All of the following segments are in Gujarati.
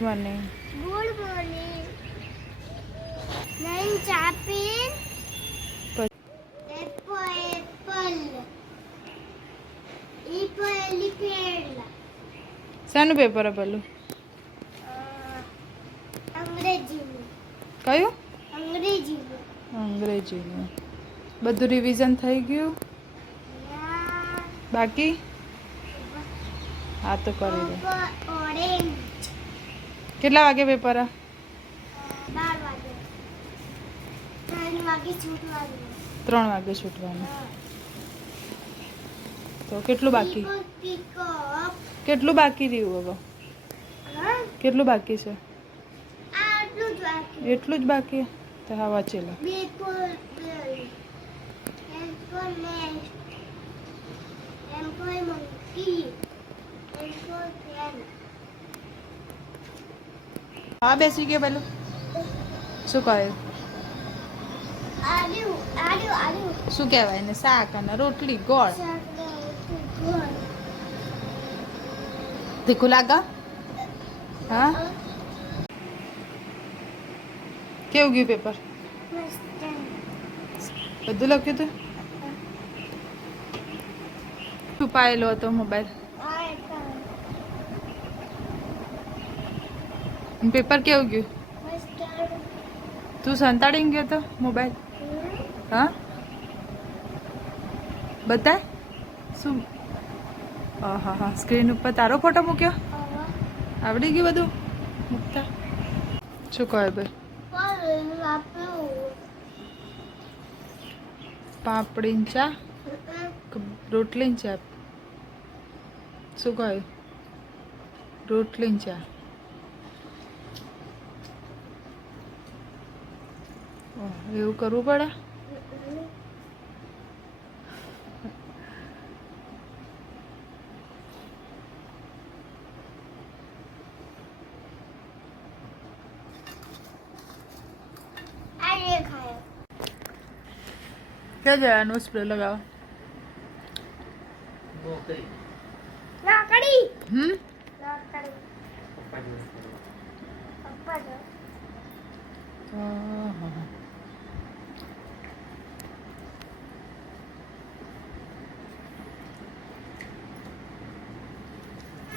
morning. Good morning. Nine chapin. Apple. Elephant. શાનું પેપર આપેલું? અંગ્રેજીનું. કયું? અંગ્રેજીનું. અંગ્રેજીનું. બધું રિવિઝન થઈ ગયું? બાકી? હા તો કરી દે. ઓરેન્જ. કેટલા વાગે પેપર? 12 વાગે. 3 વાગે છૂટવાનું. 3 વાગે છૂટવાનું. તો કેટલું બાકી? કેટલું બાકી રહ્યું હવે? કેટલું બાકી છે? એટલું જ બાકી? તો હા વાંચી લો. હા બેસી ગયો પેલું. શું કહે? શું કહેવાય ને? શાક અને રોટલી ગોળ. તીખું લાગે? હા. કેવું ગયું પેપર? બધું લખ્યું તું? છુપાયેલો હતો મોબાઈલ. પેપર કેવું ગયું? તું સંતાડીને ગયો તો મોબાઈલ? હા બતાય શું? હા હા સ્ક્રીન ઉપર તારો ફોટો મૂક્યો? આવડી ગયું બધું મૂકતા? શું કહે ભાઈ? પાપડી ચા રોટલી ચા. શું કહ્યું? રોટલી ચા. એવું કરવું પડે? ક્યાં જવાનું સ્પ્રે લગાવવા?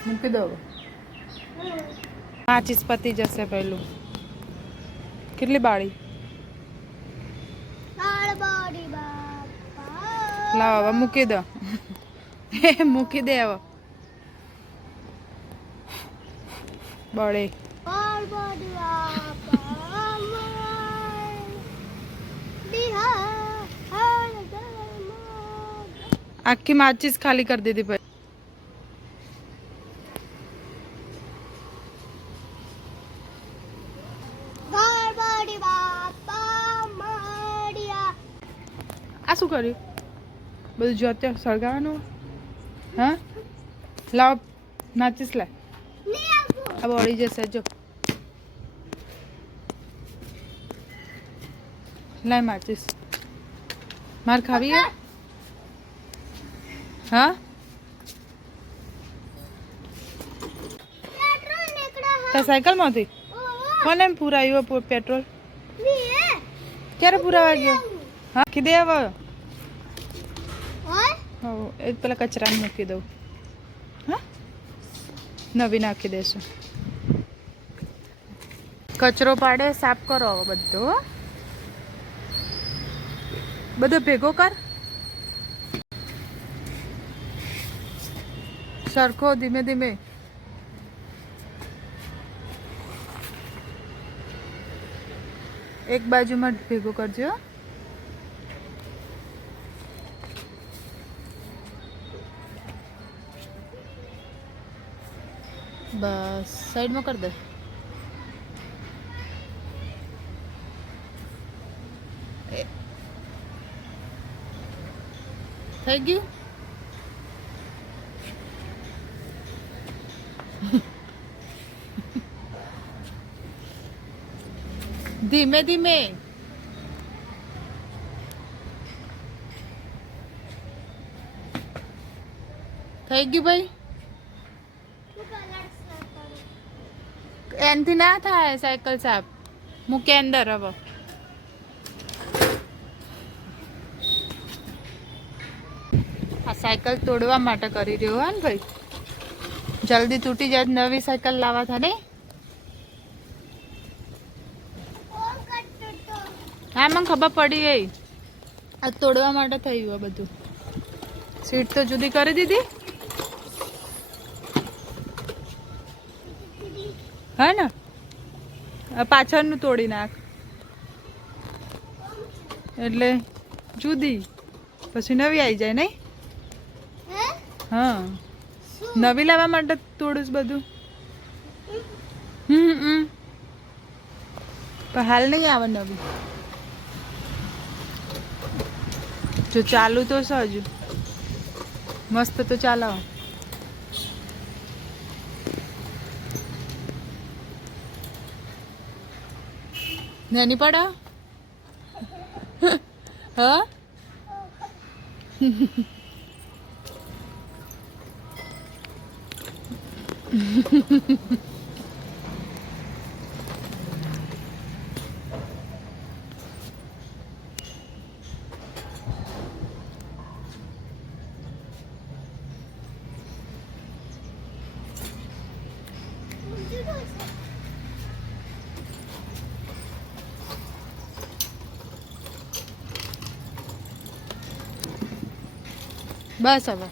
મૂકી દો. માચીસ પતી જશે પહેલું. કેટલી બાળી? લાવ હવે મૂકી દો. મૂકી દે હવે. બળે આખી માચીસ ખાલી કરી દીધી ભાઈ. આ શું કર્યું? બધું જોતે સળગાવવાનું? હા લાવ માચીસ લાવ. આ બળી જશે જો. લાય માચીસ. માર ખાવી હે? હા તાર સાયકલમાંથી કોને એમ પૂરાયું પેટ્રોલ? ક્યારે પૂરાવા ગયો? હા મૂકી દે હવે. એ પેલા કચરામાં મૂકી દઉં. હા નવી નાખી દેશું. કચરો પાડે સાફ કરો હવે બધો. બધો ભેગો કર સરખો ધીમે ધીમે. એક બાજુમાં ભેગો કરજો. બસ સાઈડમાં કરી દે. થઈ ગયું? ધીમે ધીમે. થઈ ગયું ભાઈ? એનથી ના થાય સાયકલ સાફ. મૂકે અંદર હવે. આ સાયકલ તોડવા માટે કરી રહ્યો હે ને ભાઈ. જલ્દી તૂટી જાય નવી સાયકલ લાવવા થાય ને. હા મને ખબર પડી ગઈ. આ તોડવા માટે થયું આ બધું. સીટ તો જુદી કરી દીધી હે ને. પાછળનું તોડી નાખ એટલે જુદી પછી નવી આવી જાય નહીં. હા નવી લાવવા માટે તોડું બધું. પણ હાલ નહીં આવે નવી. જો ચાલુ તો સજુ મસ્ત તો ચાલો. નાની પડે હા. બસ હવે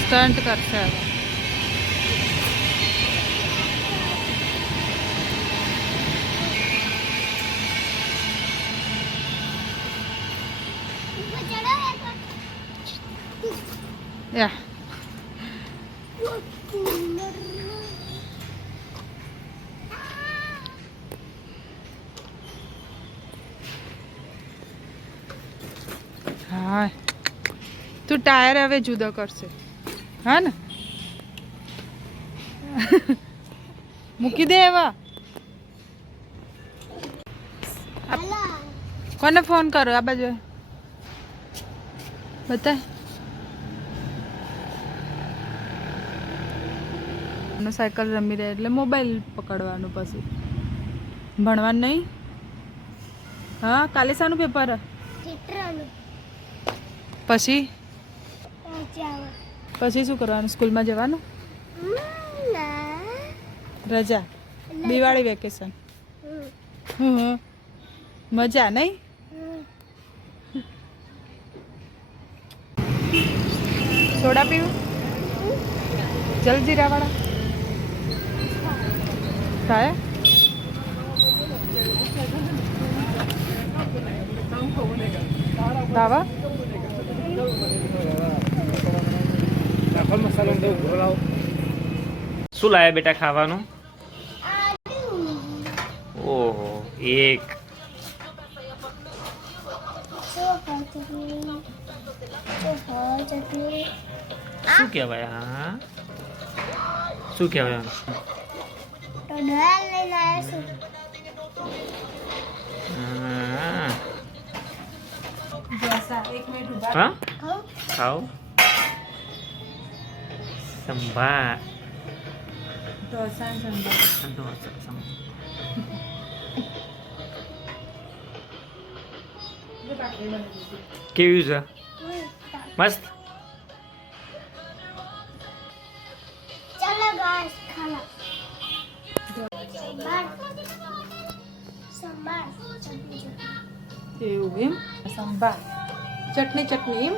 સ્ટન્ટ કરશે હવે. યા હા તું ટાયર હવે જુદો કરશે હા ને. મૂકી દે એવા. કોને ફોન કરો આ બાજુ બતા. સાયકલ રમી રહે એટલે મોબાઈલ પકડવાનું પછી ભણવાનું નહીં. હા કાલે શાનું પેપર પછી પછી શું કરવાનું સ્કૂલમાં જવાનું. રજા દિવાળી વેકેશન. મજા નહીં. સોડા પીવું જલજીરા વાળા થાય. દાવા શું લાયા બેટા ખાવાનું? ઓહો એક શું કહેવાય? હા શું કહેવાય? હા ખાઓ સંભાર ઢોસા કેવું છે? મસ્ત. એવું એમ સંભાર ચટણી એમ.